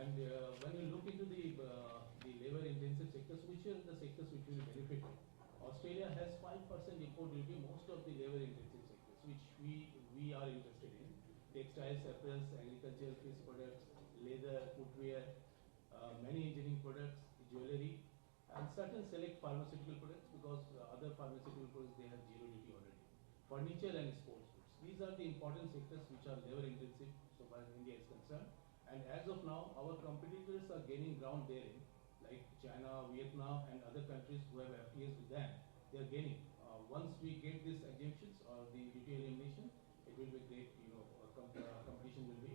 And when you look into the labor-intensive sectors, which are the sectors which will benefit? Australia has 5% import duty, most of the labor-intensive sectors, which we are interested in: textiles, apparels, agriculture, fish products, leather, footwear, many engineering products, jewelry, and certain select pharmaceutical products, because other pharmaceutical products they have zero duty already. Furniture and sports goods. These are the important sectors which are labor-intensive so far as India is concerned. And as of now, our competitors are gaining ground therein, like China, Vietnam, and other countries who have FTAs with them. They are gaining. Once we get these exemptions or the duty elimination, it will be great. Competition will be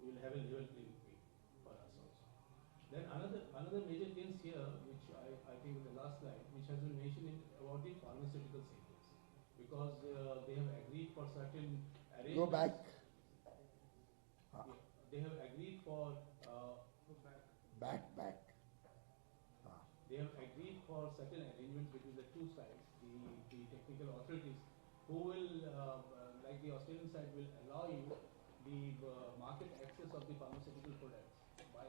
we will have a level playing field for us also. Then another major gains here, which I think in the last slide, which has been mentioned about the pharmaceutical sectors, because they have agreed for certain arrangements. Go back. Yeah, they have agreed for Back. they have agreed for certain arrangements between the two sides, the technical authorities, who will, like the Australian side, will allow you the market access of the pharmaceutical products by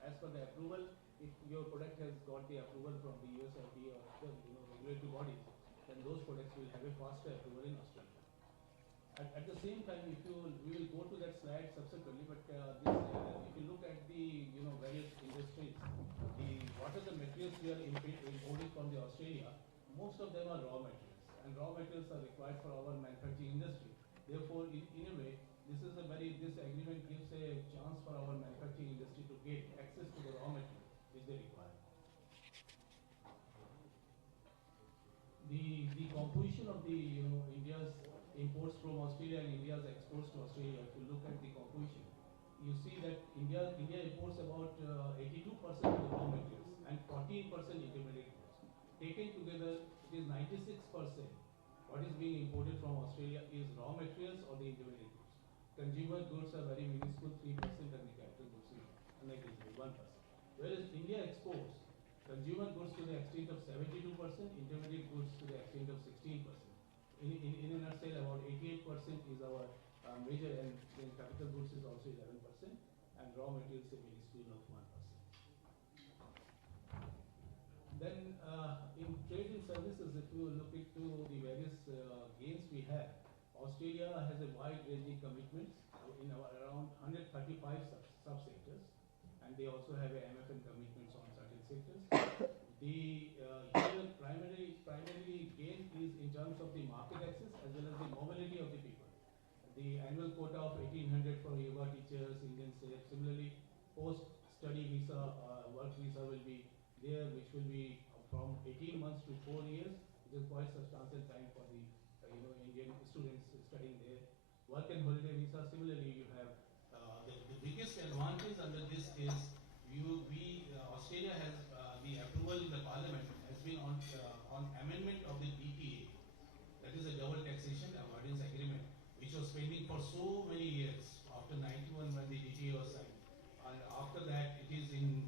as per the approval. If your product has got the approval from the US FDA or other regulatory bodies, then those products will have a faster approval in Australia. At the same time, we will go to that slide subsequently, but if you look at the various industries, what are the materials we are importing from the Australia? Most of them are raw materials, and raw materials are required for our manufacturing industry. Therefore, in a way, this agreement gives a chance for our manufacturing industry to get access to the raw material which they require. The composition of the India's imports from Australia and India's exports to Australia, if you look at the composition, you see that India imports about 82% of the raw materials and 14% intermediate goods. Taken together, it is 96%. What is being imported from Australia is raw materials or the intermediate goods. Consumer goods are very minuscule, 3%, and the capital goods are negligible, 1%. Whereas India exports consumer goods to the extent of 72%, intermediate goods to the extent of 16%. In a nutshell, about 88% is our major, and then capital goods is also 11%, and raw materials a minuscule of 1%. Then in trade and services, if you look into the various gains we have, Australia has a wide-ranging commitments in around 135 sub-sectors, and they also have a MFN commitments on certain sectors. The here primarily gain is in terms of the market access as well as the mobility of the people. The annual quota of 1,800 for yoga teachers, Indian staff. Similarly, post-study visa, work visa will be there, which will be from 18 months to 4 years, which is quite substantial time for the Indian students studying there. Work and holiday visa. Similarly, you have the biggest advantage under this is Australia has the approval in the Parliament has been on amendment of the DTA, that is a double taxation avoidance agreement, which was pending for so many years. After 91, when the DTA was signed, and after that it is in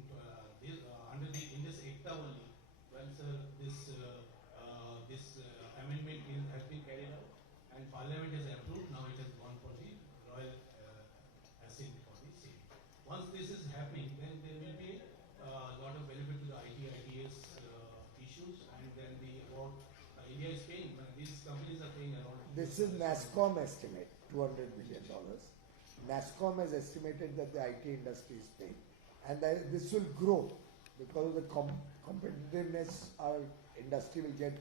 in this ECTA only. Well, sir, this amendment has been carried out, and Parliament has approved. Now it has gone for the Royal Assembly for the same. Once this is happening, then there will be a lot of benefit to the ITS issues, and then India is paying. These companies are paying around. This is NASSCOM estimate, $200 million. NASSCOM has estimated that the IT industry is paying, and that this will grow because of the competitiveness. Our industry will get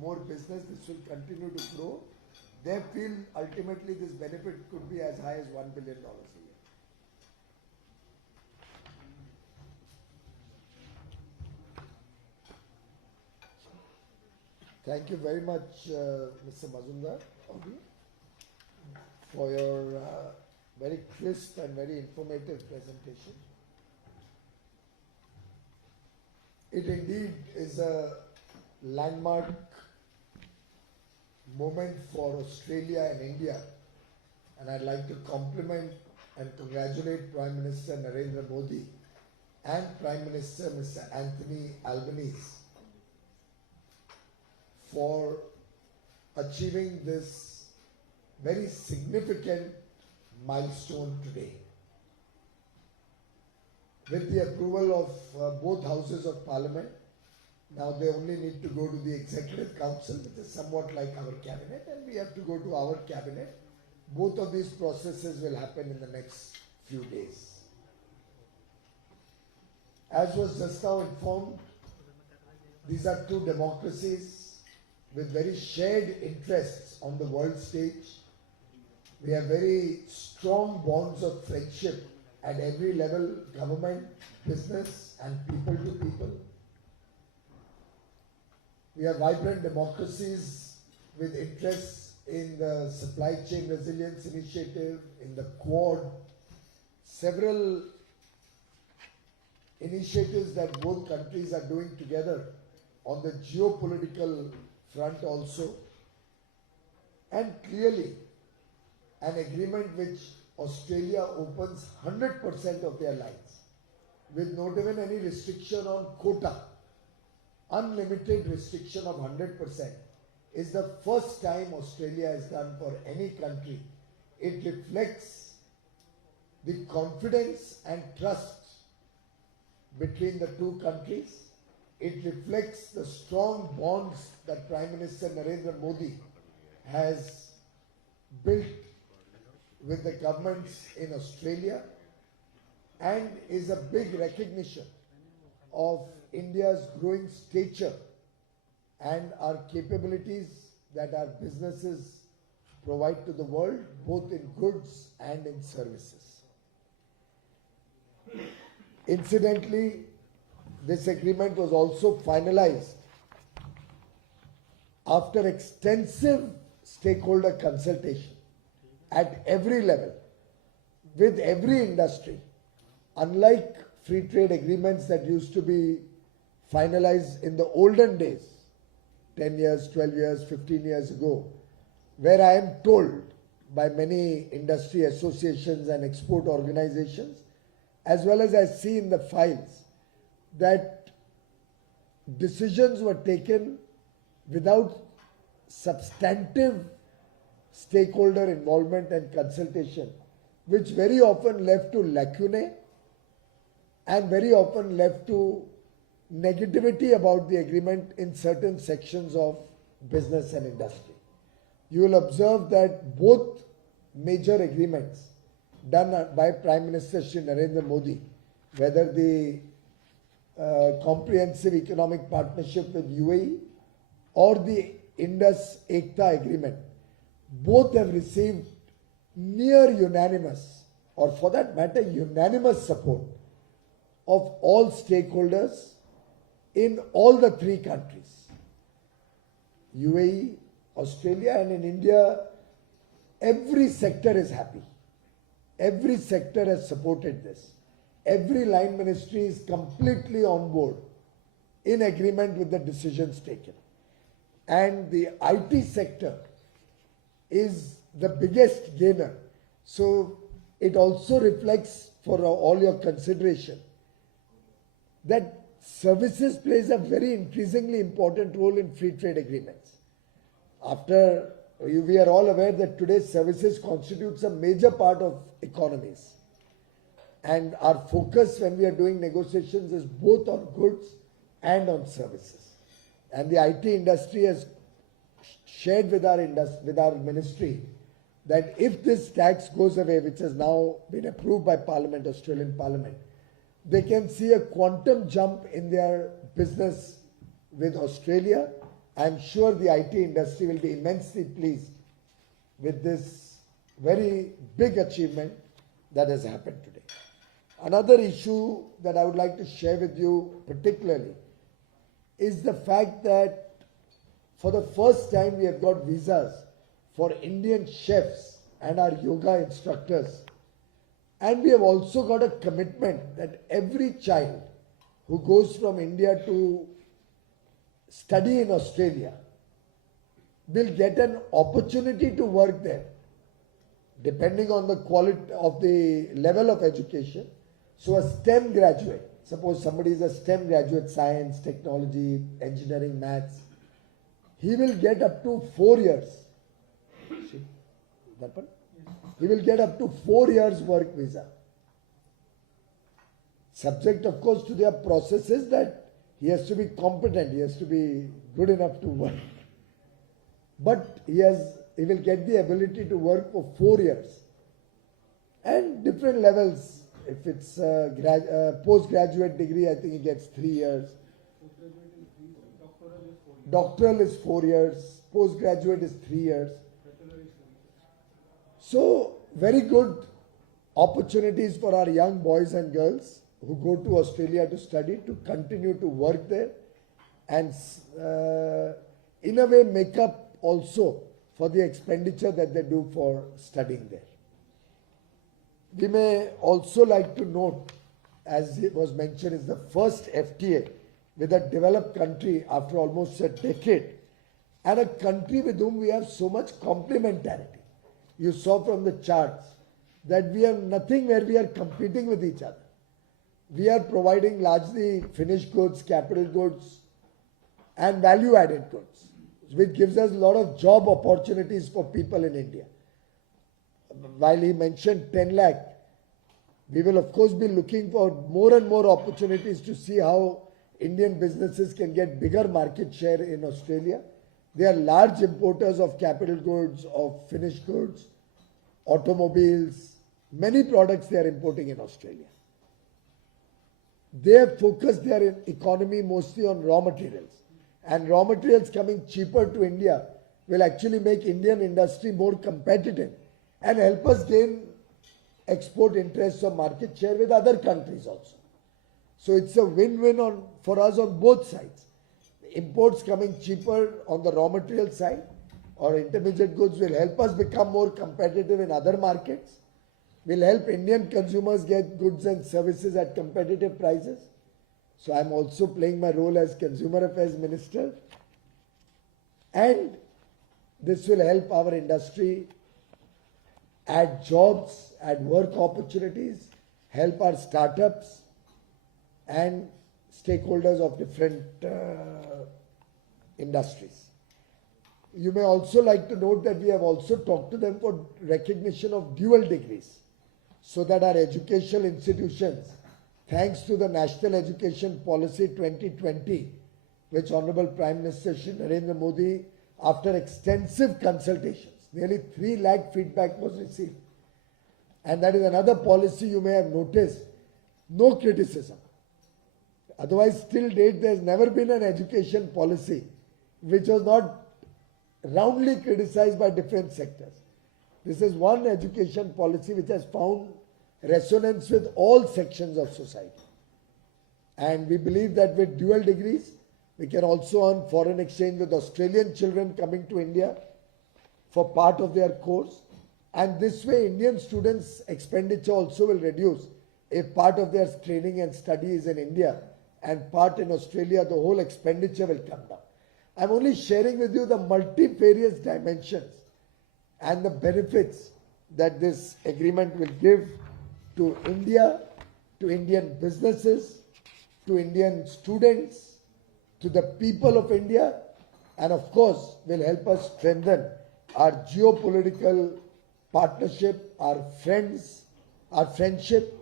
more business. This will continue to grow. They feel ultimately this benefit could be as high as $1 billion a year. Thank you very much, Mr. Mazumdar, for your very crisp and very informative presentation. It indeed is a landmark moment for Australia and India, and I'd like to compliment and congratulate Prime Minister Narendra Modi and Prime Minister Mr. Anthony Albanese for achieving this very significant milestone today. with the approval of both houses of parliament. Now they only need to go to the executive council, which is somewhat like our cabinet, and we have to go to our cabinet. Both of these processes will happen in the next few days. As was just now informed, these are two democracies with very shared interests on the world stage. We have very strong bonds of friendship at every level, government, business, and people to people. We are vibrant democracies with interests in the supply chain resilience initiative, in the Quad, several initiatives that both countries are doing together on the geopolitical front also, and clearly an agreement which Australia opens 100% of their lines with not even any restriction on quota. Unlimited restriction of 100% is the first time Australia has done for any country. It reflects the confidence and trust between the two countries. It reflects the strong bonds that Prime Minister Narendra Modi has built with the governments in Australia, and is a big recognition of India's growing stature and our capabilities that our businesses provide to the world, both in goods and in services. Incidentally, this agreement was also finalized after extensive stakeholder consultation at every level, with every industry. Unlike free trade agreements that used to be finalized in the olden days, 10 years, 12 years, 15 years ago, where I am told by many industry associations and export organizations, as well as I see in the files, that decisions were taken without substantive stakeholder involvement and consultation, which very often led to lacunae and very often led to negativity about the agreement in certain sections of business and industry. You will observe that both major agreements done by Prime Minister Shri Narendra Modi, whether the Comprehensive Economic Partnership with UAE or the Indus ECTA agreement, both have received near unanimous, or for that matter unanimous support of all stakeholders in all the three countries, UAE, Australia, and in India. Every sector is happy. Every sector has supported this. Every line ministry is completely on board in agreement with the decisions taken. And the IT sector is the biggest gainer. So it also reflects, for all your consideration, that services plays a very increasingly important role in free trade agreements. We are all aware that today services constitutes a major part of economies. And our focus when we are doing negotiations is both on goods and on services. And the IT industry has shared with our ministry that if this tax goes away, which has now been approved by Parliament, Australian Parliament, they can see a quantum jump in their business with Australia. I'm sure the IT industry will be immensely pleased with this very big achievement that has happened today. Another issue that I would like to share with you particularly is the fact that for the first time we have got visas for Indian chefs and our yoga instructors. And we have also got a commitment that every child who goes from India to study in Australia will get an opportunity to work there, depending on the quality of the level of education. So a STEM graduate, suppose somebody is a STEM graduate, science, technology, engineering, maths, he will get up to 4 years. See that one? He will get up to 4 years work visa. Subject, of course, to their processes that he has to be competent, he has to be good enough to work. But he will get the ability to work for 4 years and different levels. If it's a postgraduate degree, I think he gets 3 years. Doctoral is 4 years. Postgraduate is 3 years. So, very good opportunities for our young boys and girls who go to Australia to study to continue to work there and in a way make up also for the expenditure that they do for studying there. We may also like to note, as it was mentioned, is the first FTA with a developed country after almost a decade, and a country with whom we have so much complementarity. You saw from the charts that we have nothing where we are competing with each other. We are providing largely finished goods, capital goods, and value-added goods, which gives us a lot of job opportunities for people in India. While he mentioned 10 lakh, we will of course be looking for more and more opportunities to see how Indian businesses can get bigger market share in Australia. They are large importers of capital goods, of finished goods, automobiles, many products they are importing in Australia. They have focused their economy mostly on raw materials, and raw materials coming cheaper to India will actually make Indian industry more competitive and help us gain export interests or market share with other countries also. So it's a win-win for us on both sides. Imports coming cheaper on the raw material side or intermediate goods will help us become more competitive in other markets, will help Indian consumers get goods and services at competitive prices. So I'm also playing my role as Consumer Affairs Minister, and this will help our industry add jobs, add work opportunities, help our startups and stakeholders of different industries. You may also like to note that we have also talked to them for recognition of dual degrees, so that our educational institutions, thanks to the National Education Policy 2020, which Honorable Prime Minister Shri Narendra Modi, after extensive consultations, nearly 3 lakh feedback was received. And that is another policy you may have noticed, no criticism. Otherwise, till date, there has never been an education policy which was not roundly criticized by different sectors. This is one education policy which has found resonance with all sections of society. And we believe that with dual degrees, we can also earn foreign exchange with Australian children coming to India for part of their course. And this way, Indian students' expenditure also will reduce if part of their training and study is in India and part in Australia, the whole expenditure will come down. I'm only sharing with you the multifarious dimensions and the benefits that this agreement will give to India, to Indian businesses, to Indian students, to the people of India, and of course will help us strengthen our geopolitical partnership, our friendship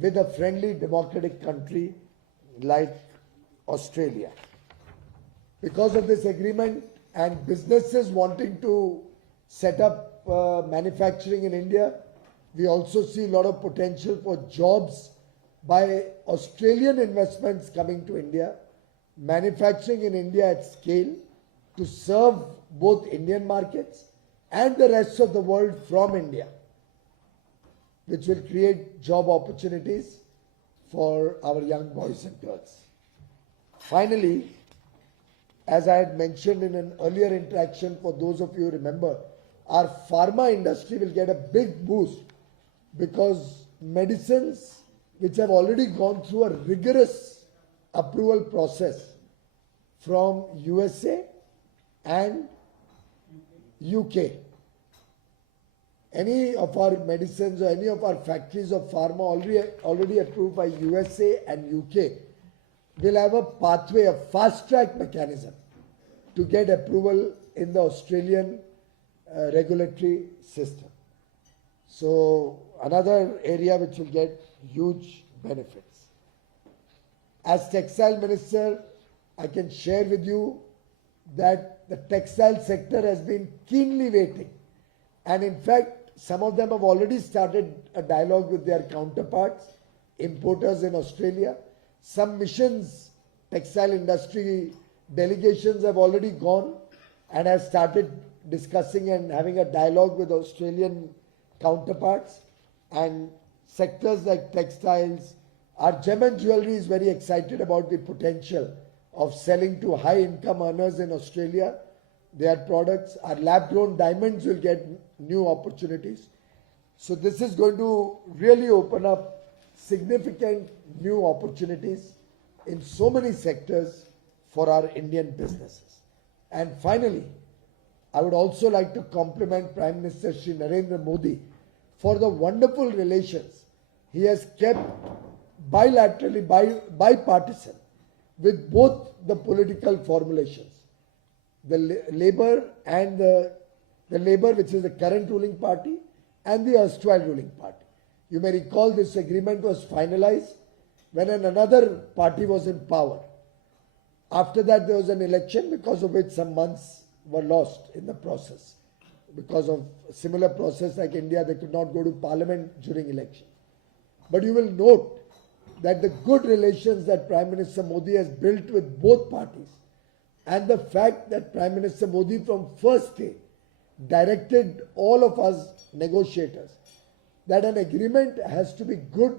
with a friendly democratic country like Australia. Because of this agreement and businesses wanting to set up manufacturing in India, we also see a lot of potential for jobs by Australian investments coming to India, manufacturing in India at scale to serve both Indian markets and the rest of the world from India, which will create job opportunities for our young boys and girls. Finally, as I had mentioned in an earlier interaction, for those of you who remember, our pharma industry will get a big boost because medicines which have already gone through a rigorous approval process from USA and UK. Any of our medicines or any of our factories of pharma already approved by USA and UK will have a pathway, a fast-track mechanism to get approval in the Australian regulatory system. So another area which will get huge benefits. As textile minister, I can share with you that the textile sector has been keenly waiting. And in fact, some of them have already started a dialogue with their counterparts, importers in Australia. Some missions, textile industry delegations have already gone and have started discussing and having a dialogue with Australian counterparts. And sectors like textiles, our gem and jewelry is very excited about the potential of selling to high income earners in Australia their products. Our lab grown diamonds will get new opportunities. So this is going to really open up significant new opportunities in so many sectors for our Indian businesses. And finally, I would also like to compliment Prime Minister Shri Narendra Modi for the wonderful relations he has kept bilaterally, bipartisan, with both the political formulations, the Labour and the Labour, which is the current ruling party, and the erstwhile ruling party. You may recall this agreement was finalized when another party was in power. After that, there was an election because of which some months were lost in the process. Because of a similar process like India, they could not go to parliament during election. But you will note that the good relations that Prime Minister Modi has built with both parties, and the fact that Prime Minister Modi from first day directed all of us negotiators that an agreement has to be good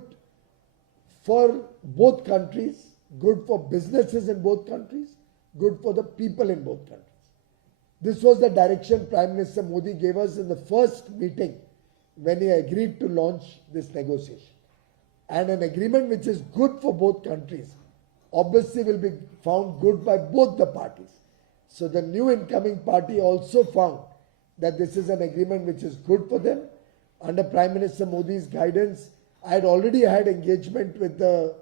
for both countries, good for businesses in both countries, good for the people in both countries. This was the direction Prime Minister Modi gave us in the first meeting when he agreed to launch this negotiation. And an agreement which is good for both countries obviously will be found good by both the parties. So the new incoming party also found that this is an agreement which is good for them. Under Prime Minister Modi's guidance, I had already had engagement with the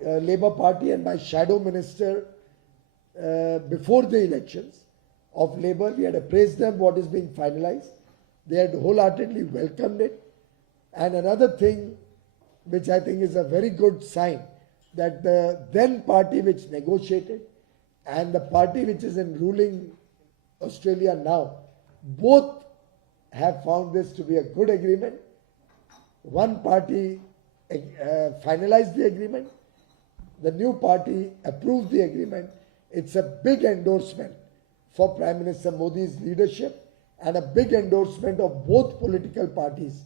Labour Party and my shadow minister before the elections of Labour. We had appraised them what is being finalized. They had wholeheartedly welcomed it. And another thing which I think is a very good sign, that the then party which negotiated and the party which is in ruling Australia now, both have found this to be a good agreement. One party finalized the agreement. The new party approved the agreement. It's a big endorsement for Prime Minister Modi's leadership and a big endorsement of both political parties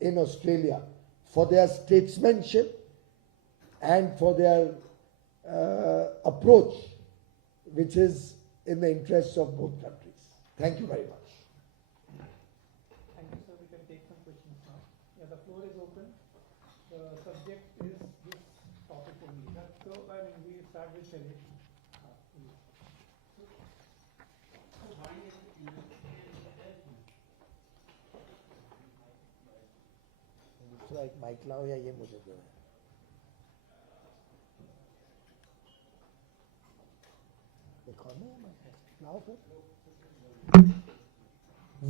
in Australia for their statesmanship and for their approach, which is in the interests of both countries. Thank you very much. Thank you, sir. We can take some questions now. Yeah, the floor is open. The subject is this topic only. So, we start with Shailesh. दूसरा एक mic लाओ या ये मुझे दो.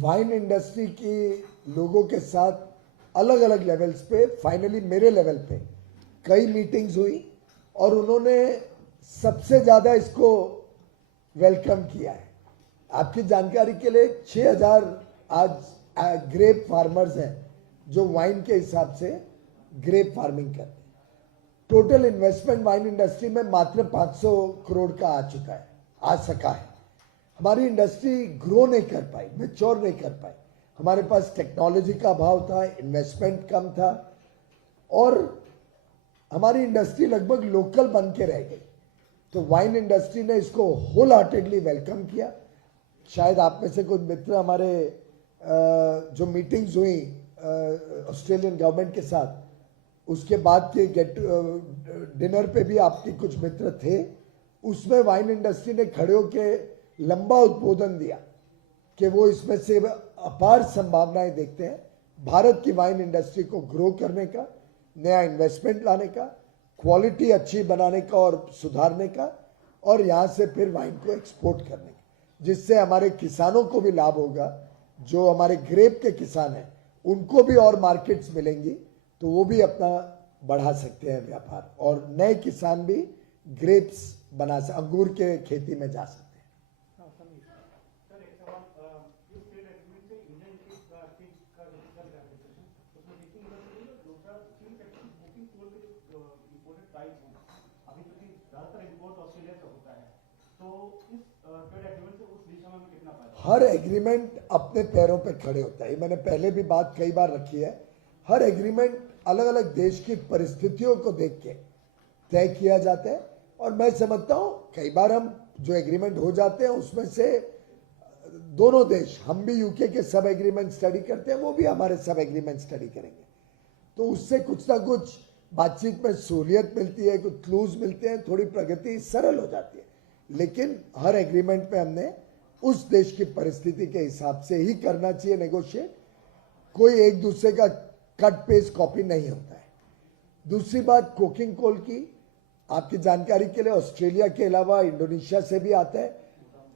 Wine industry की लोगों के साथ अलग अलग लेवल्स पे, फाइनली मेरे लेवल पे कई मीटिंग्स हुई और उन्होंने सबसे ज्यादा इसको वेलकम किया है. आपकी जानकारी के लिए 6000 आज ग्रेप फार्मर्स हैं जो वाइन के हिसाब से ग्रेप फार्मिंग करते हैं. टोटल इन्वेस्टमेंट वाइन इंडस्ट्री में मात्र 500 करोड़ का आ सका है. हमारी इंडस्ट्री ग्रो नहीं कर पाई, मैच्योर नहीं कर पाई. हमारे पास टेक्नोलॉजी का अभाव था, इन्वेस्टमेंट कम था और हमारी इंडस्ट्री लगभग लोकल बन के रह गई. तो वाइन इंडस्ट्री ने इसको होल हार्टेडली वेलकम किया. शायद आप में से कुछ मित्र हमारे जो मीटिंग्स हुई ऑस्ट्रेलियन गवर्नमेंट के साथ, उसके बाद के डिनर पे भी आपके कुछ मित्र थे. उसमें वाइन इंडस्ट्री ने खड़े होकर लंबा उद्बोधन दिया कि वो इसमें से अपार संभावनाएं देखते हैं भारत की वाइन इंडस्ट्री को ग्रो करने का, नया इन्वेस्टमेंट लाने का, क्वालिटी अच्छी बनाने का और सुधारने का, और यहाँ से फिर वाइन को एक्सपोर्ट करने का, जिससे हमारे किसानों को भी लाभ होगा. जो हमारे ग्रेप के किसान हैं उनको भी और मार्केट्स मिलेंगी तो वो भी अपना बढ़ा सकते हैं व्यापार, और नए किसान भी ग्रेप्स बना सकते, अंगूर के खेती में जा सकते हैं। हाँ, समीर। सर एक सवाल, इस ट्रेड एग्रीमेंट से इंडियन टी का जो चल रहा है डिस्कशन, उसमें देखिए दूसरा स्टील फैक्ट्री कोकिंग कोल के जो इम्पोर्टेड प्राइस हैं, अभी क्योंकि ज़्यादातर इम्पोर्ट ऑस्ट्रेलिया से होता है, तो इस ट्रेड एग्रीमेंट से उस दिशा में कितना फायदा? हर एग्रीमेंट अपने पैरों पे खड़े होता है, मैंने पहले भी बात कई बार रखी है। हर एग्रीमेंट अलग अलग देश की परिस्थितियों को देख के तय किया जाता है, और मैं समझता हूँ कई बार हम जो एग्रीमेंट हो जाते हैं उसमें से दोनों देश, हम भी यूके के सब एग्रीमेंट स्टडी करते हैं, वो भी हमारे सब एग्रीमेंट स्टडी करेंगे, तो उससे कुछ ना कुछ बातचीत में सहूलियत मिलती है, कुछ क्लूज मिलते हैं, थोड़ी प्रगति सरल हो जाती है। लेकिन हर एग्रीमेंट पे हमने उस देश की परिस्थिति के हिसाब से ही करना चाहिए नेगोशिएट, कोई एक दूसरे का कट पेस्ट कॉपी नहीं होता है। दूसरी बात कोकिंग कोल की, आपकी जानकारी के लिए ऑस्ट्रेलिया के अलावा इंडोनेशिया से भी आता है,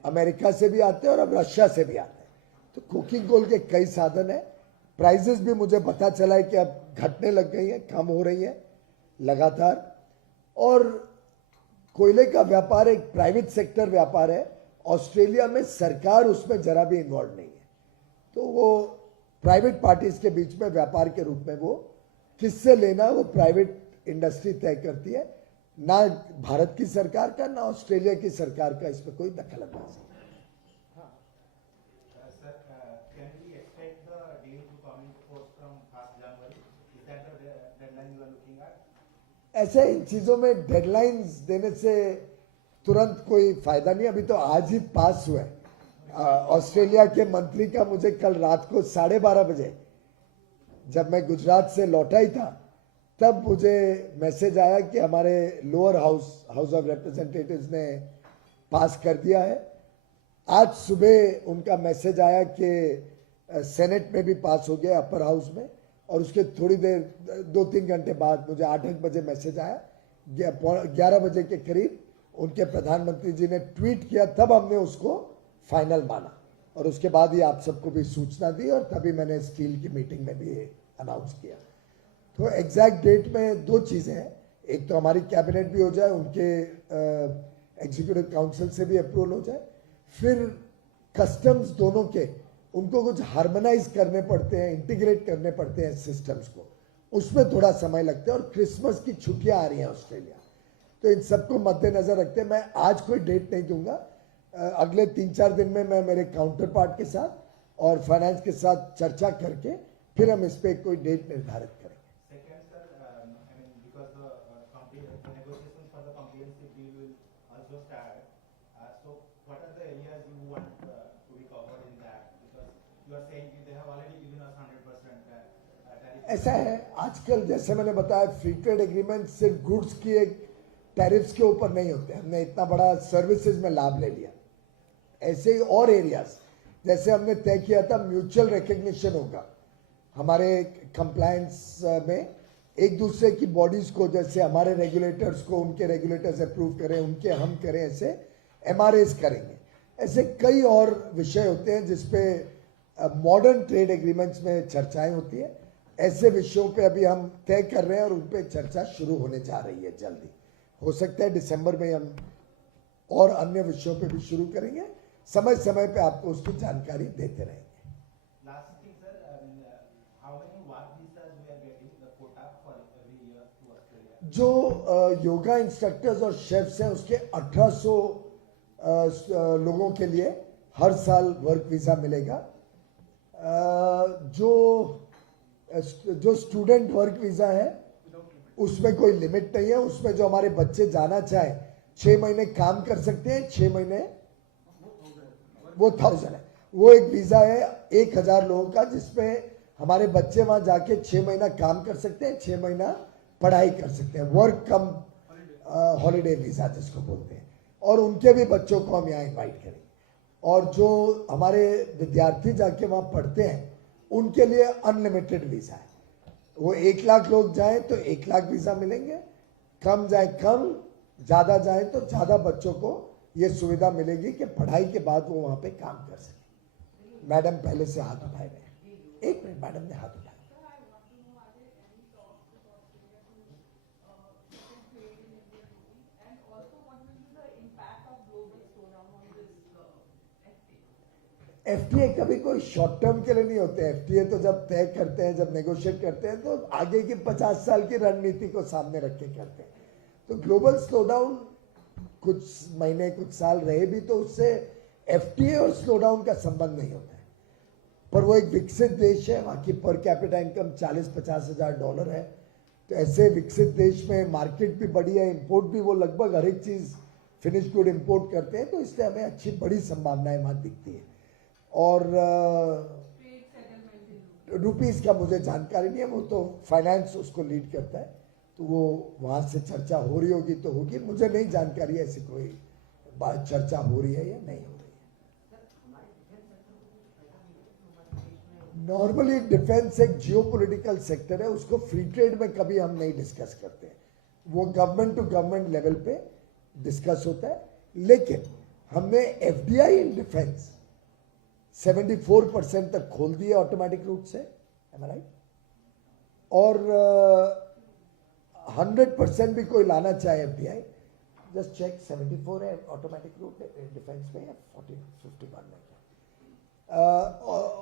अमेरिका से भी आते हैं और अब रशिया से भी आते हैं, तो कोकिंग कोल के कई साधन है। प्राइजेस भी मुझे पता चला है कि अब घटने लग गई हैं, कम हो रही है लगातार। और कोयले का व्यापार एक प्राइवेट सेक्टर व्यापार है, ऑस्ट्रेलिया में सरकार उसमें जरा भी इन्वॉल्व नहीं है, तो वो प्राइवेट पार्टीज के बीच में व्यापार के रूप में वो किससे लेना वो प्राइवेट इंडस्ट्री तय करती है, ना भारत की सरकार का ना ऑस्ट्रेलिया की सरकार का इसमें कोई दखल अंदाजी। Sir, can we expect the deal to come into force from 1st January? Is that the deadline you are looking at? ऐसे इन चीजों में डेडलाइंस देने से तुरंत कोई फायदा नहीं। अभी तो आज ही पास हुआ है, ऑस्ट्रेलिया के मंत्री का मुझे कल रात को 12:30 बजे जब मैं गुजरात से लौटा ही था तब मुझे मैसेज आया कि हमारे लोअर हाउस ऑफ रिप्रेजेंटेटिव्स ने पास कर दिया है। आज सुबह उनका मैसेज आया कि सेनेट में भी पास हो गया, अपर हाउस में, और उसके थोड़ी देर 2-3 घंटे बाद मुझे 8 बजे मैसेज आया, 11 बजे के करीब उनके प्रधानमंत्री जी ने ट्वीट किया, तब हमने उसको फाइनल माना और उसके बाद ही आप सबको भी सूचना दी और तभी मैंने स्टील की मीटिंग में भी अनाउंस किया। तो एग्जैक्ट डेट में 2 चीज़ें हैं, एक तो हमारी कैबिनेट भी हो जाए, उनके एग्जीक्यूटिव काउंसिल से भी अप्रूवल हो जाए, फिर कस्टम्स दोनों के उनको कुछ हार्मोनाइज करने पड़ते हैं, इंटीग्रेट करने पड़ते हैं सिस्टम्स को, उसमें थोड़ा समय लगता है और क्रिसमस की छुट्टियां आ रही हैं ऑस्ट्रेलिया, तो इन सबको मद्देनजर रखते हैं मैं आज कोई डेट नहीं दूंगा। अगले 3-4 दिन में मैं मेरे काउंटर पार्ट के साथ और फाइनेंस के साथ चर्चा करके फिर हम इस पर कोई डेट निर्धारित करेंगे। Second, sir, I mean, because the negotiations for the comprehensive deal will also start. So, what are the areas you want to be covered in that? Because you are saying they have already given us 100% tariff. ऐसा है, आजकल जैसे मैंने बताया free trade agreement सिर्फ goods की एक tariffs के ऊपर नहीं होते, हमने इतना बड़ा सर्विसेज में लाभ ले लिया। ऐसे ही और एरियाज, जैसे हमने तय किया था म्यूचुअल रिकग्निशन होगा हमारे कंप्लायंस में, एक दूसरे की बॉडीज को, जैसे हमारे रेगुलेटर्स को उनके रेगुलेटर्स अप्रूव करें, उनके हम करें, ऐसे MRAs करेंगे। ऐसे कई और विषय होते हैं जिसपे मॉडर्न ट्रेड एग्रीमेंट्स में चर्चाएं होती है। ऐसे विषयों पे अभी हम तय कर रहे हैं और उन पे चर्चा शुरू होने जा रही है जल्दी। हो सकता है दिसंबर में हम और अन्य विषयों पे भी शुरू करेंगे, समय समय पे आपको उसकी जानकारी देते रहेंगे। Last thing, sir, how many work visas we are getting the quota for every year to Australia? जो योगा इंस्ट्रक्टर्स और शेफ्स हैं उसके 1800 लोगों के लिए हर साल वर्क वीजा मिलेगा। जो स्टूडेंट वर्क वीजा है उसमें कोई लिमिट नहीं है, उसमें जो हमारे बच्चे जाना चाहें 6 महीने काम कर सकते हैं, 6 महीने वो 1000 है, वो एक वीजा है 1000 लोगों का, जिसमें हमारे बच्चे वहां जाके 6 महीना काम कर सकते हैं, 6 महीना पढ़ाई कर सकते हैं, वर्क कम हॉलीडे वीजा जिसको बोलते हैं, और उनके भी बच्चों को हम यहाँ इन्वाइट करेंगे। और जो हमारे विद्यार्थी जाके वहाँ पढ़ते हैं उनके लिए अनलिमिटेड वीजा है, वो 1 लाख लोग जाएं तो 1 लाख वीजा मिलेंगे, कम जाए कम, ज्यादा जाए तो ज्यादा बच्चों को ये सुविधा मिलेगी कि पढ़ाई के बाद वो वहां पे काम कर सके। मैडम पहले से हाथ उठाए हुए हैं, 1 मिनट, मैडम ने हाथ उठाया। एफटीए कभी कोई शॉर्ट टर्म के लिए नहीं होते। एफटीए तो जब तय करते हैं, जब नेगोशिएट करते हैं, तो आगे की 50 साल की रणनीति को सामने रख के करते हैं। तो ग्लोबल स्लोडाउन कुछ महीने कुछ साल रहे भी तो उससे एफटीए और स्लोडाउन का संबंध नहीं होता है। पर वो एक विकसित देश है, वहाँ की पर कैपिटा इनकम 40-50 हज़ार डॉलर है। तो ऐसे विकसित देश में मार्केट भी बड़ी है, इंपोर्ट भी वो लगभग हर एक चीज़ फिनिश गुड इंपोर्ट करते हैं, तो इसलिए हमें अच्छी बड़ी संभावनाएं वहाँ दिखती है। और रुपीस का मुझे जानकारी नहीं है, वो तो फाइनेंस उसको लीड करता है, तो वो वहाँ से चर्चा हो रही होगी तो होगी, मुझे नहीं जानकारी ऐसी कोई बात चर्चा हो रही है या नहीं हो रही है। नॉर्मली डिफेंस एक जियोपॉलिटिकल सेक्टर है, उसको फ्री ट्रेड में कभी हम नहीं डिस्कस करते, वो गवर्नमेंट टू गवर्नमेंट लेवल पे डिस्कस होता है। लेकिन हमने एफडीआई इन डिफेंस 74% तक खोल दिया ऑटोमेटिक रूट से, राइट? और 100% भी कोई लाना चाहे एफडीआई, जस्ट चेक 74 है ऑटोमेटिक रूट डिफेंस में या 51 में,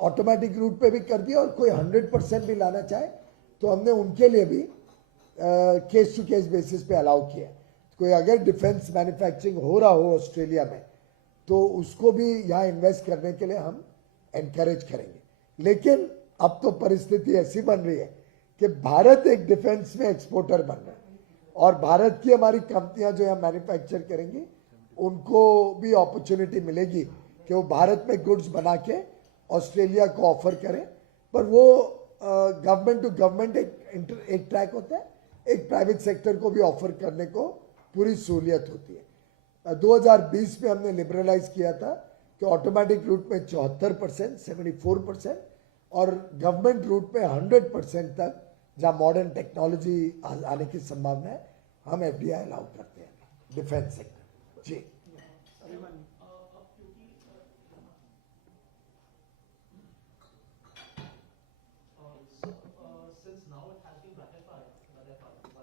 ऑटोमेटिक रूट पे भी कर दिया। और कोई 100% भी लाना चाहे तो हमने उनके लिए भी केस टू केस बेसिस पे अलाउ किया। कोई अगर डिफेंस मैन्युफैक्चरिंग हो रहा हो ऑस्ट्रेलिया में तो उसको भी यहाँ इन्वेस्ट करने के लिए हम एनकरेज करेंगे। लेकिन अब तो परिस्थिति ऐसी बन रही है कि भारत एक डिफेंस में एक्सपोर्टर बन रहा है और भारत की हमारी कंपनियां जो यहाँ मैन्युफैक्चर करेंगी उनको भी अपॉर्चुनिटी मिलेगी कि वो भारत में गुड्स बना के ऑस्ट्रेलिया को ऑफर करें। पर वो गवर्नमेंट टू गवर्नमेंट एक ट्रैक होता है, एक प्राइवेट सेक्टर को भी ऑफर करने को पूरी सहूलियत होती है। 2020 में हमने लिबरलाइज किया था कि ऑटोमेटिक रूट में 74%, 74% और गवर्नमेंट रूट में 100% तक जहाँ मॉडर्न टेक्नोलॉजी आने की संभावना है, हम एफडीआई अलाउ करते हैं डिफेंस सेक्टर। जी since now it has been ratified by the parliament,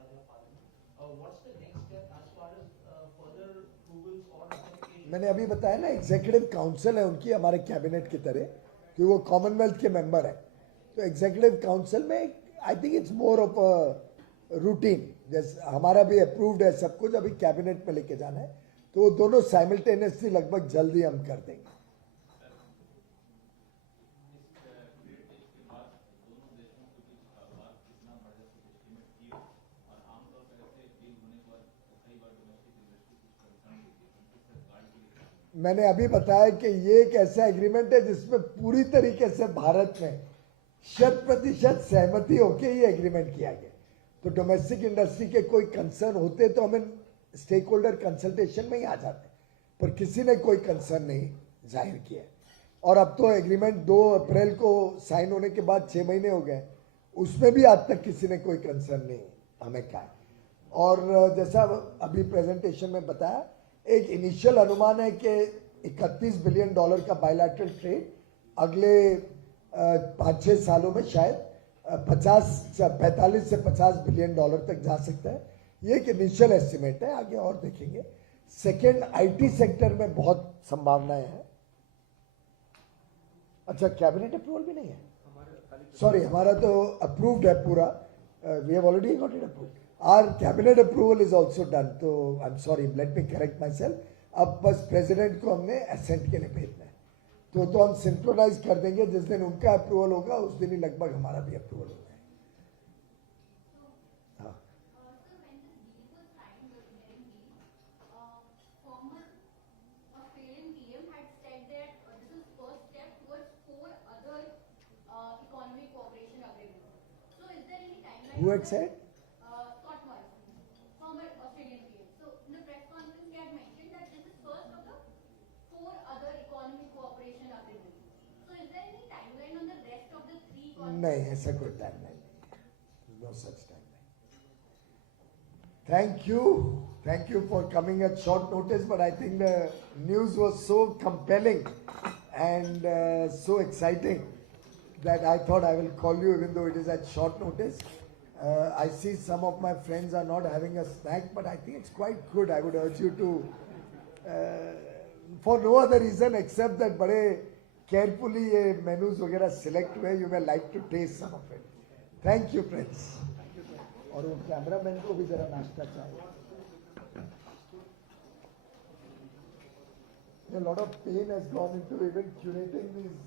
what's the next step as far as further approvals or ratification? मैंने अभी बताया ना, एग्जीक्यूटिव काउंसिल है उनकी हमारे कैबिनेट की तरह, कि वो कॉमनवेल्थ के मेंबर है। तो एग्जीक्यूटिव काउंसिल में I think it's more of a routine, जैसे हमारा भी अप्रूव्ड है सब कुछ, अभी कैबिनेट में लेके जाना है, तो वो दोनों साइमल्टेनियसली लगभग जल्दी हम कर देंगे। मैंने अभी बताया कि ये एक ऐसा एग्रीमेंट है जिसमें पूरी तरीके से भारत में 100% सहमति होके ये एग्रीमेंट किया गया। तो डोमेस्टिक इंडस्ट्री के कोई कंसर्न होते तो हमें स्टेक होल्डर कंसल्टेशन में ही आ जाते, पर किसी ने कोई कंसर्न नहीं जाहिर किया। और अब तो एग्रीमेंट 2 अप्रैल को साइन होने के बाद 6 महीने हो गए, उसमें भी आज तक किसी ने कोई कंसर्न नहीं हमें कहा। और जैसा अभी प्रेजेंटेशन में बताया, एक इनिशियल अनुमान है कि $31 बिलियन का बायलैटरल ट्रेड अगले 5-6 सालों में शायद 45 से 50 बिलियन डॉलर तक जा सकता है। ये एक इनिशियल एस्टिमेट है, आगे और देखेंगे। सेकेंड, आईटी सेक्टर में बहुत संभावनाएं हैं। अच्छा, कैबिनेट अप्रूवल भी नहीं है, सॉरी, हमारा तो अप्रूव्ड है पूरा, we have already got it approved. Our cabinet approval is also done, तो I'm sorry, let me correct myself. अब बस प्रेसिडेंट को हमने असेंट के लिए भेजना है, तो हम सिंक्रोनाइज कर देंगे। जिस दिन उनका अप्रूवल होगा उस दिन ही लगभग हमारा भी अप्रूवल होगा। हाँ, who had said? नहीं, ऐसा कोई टाइम नहीं, नो सच टाइम नहीं। Thank you for coming at short notice, but I think the news was so compelling and so exciting that I thought I will call you even though it is at short notice. I see some of my friends are not having a snack, but I think it's quite good. I would urge you to, for no other reason except that बड़े carefully ये menus वगैरह select हुए. You may like to taste some of it. Thank you, friends. और वो cameraman को भी जरा नाश्ता चाहिए. A lot of pain has gone into even curating these.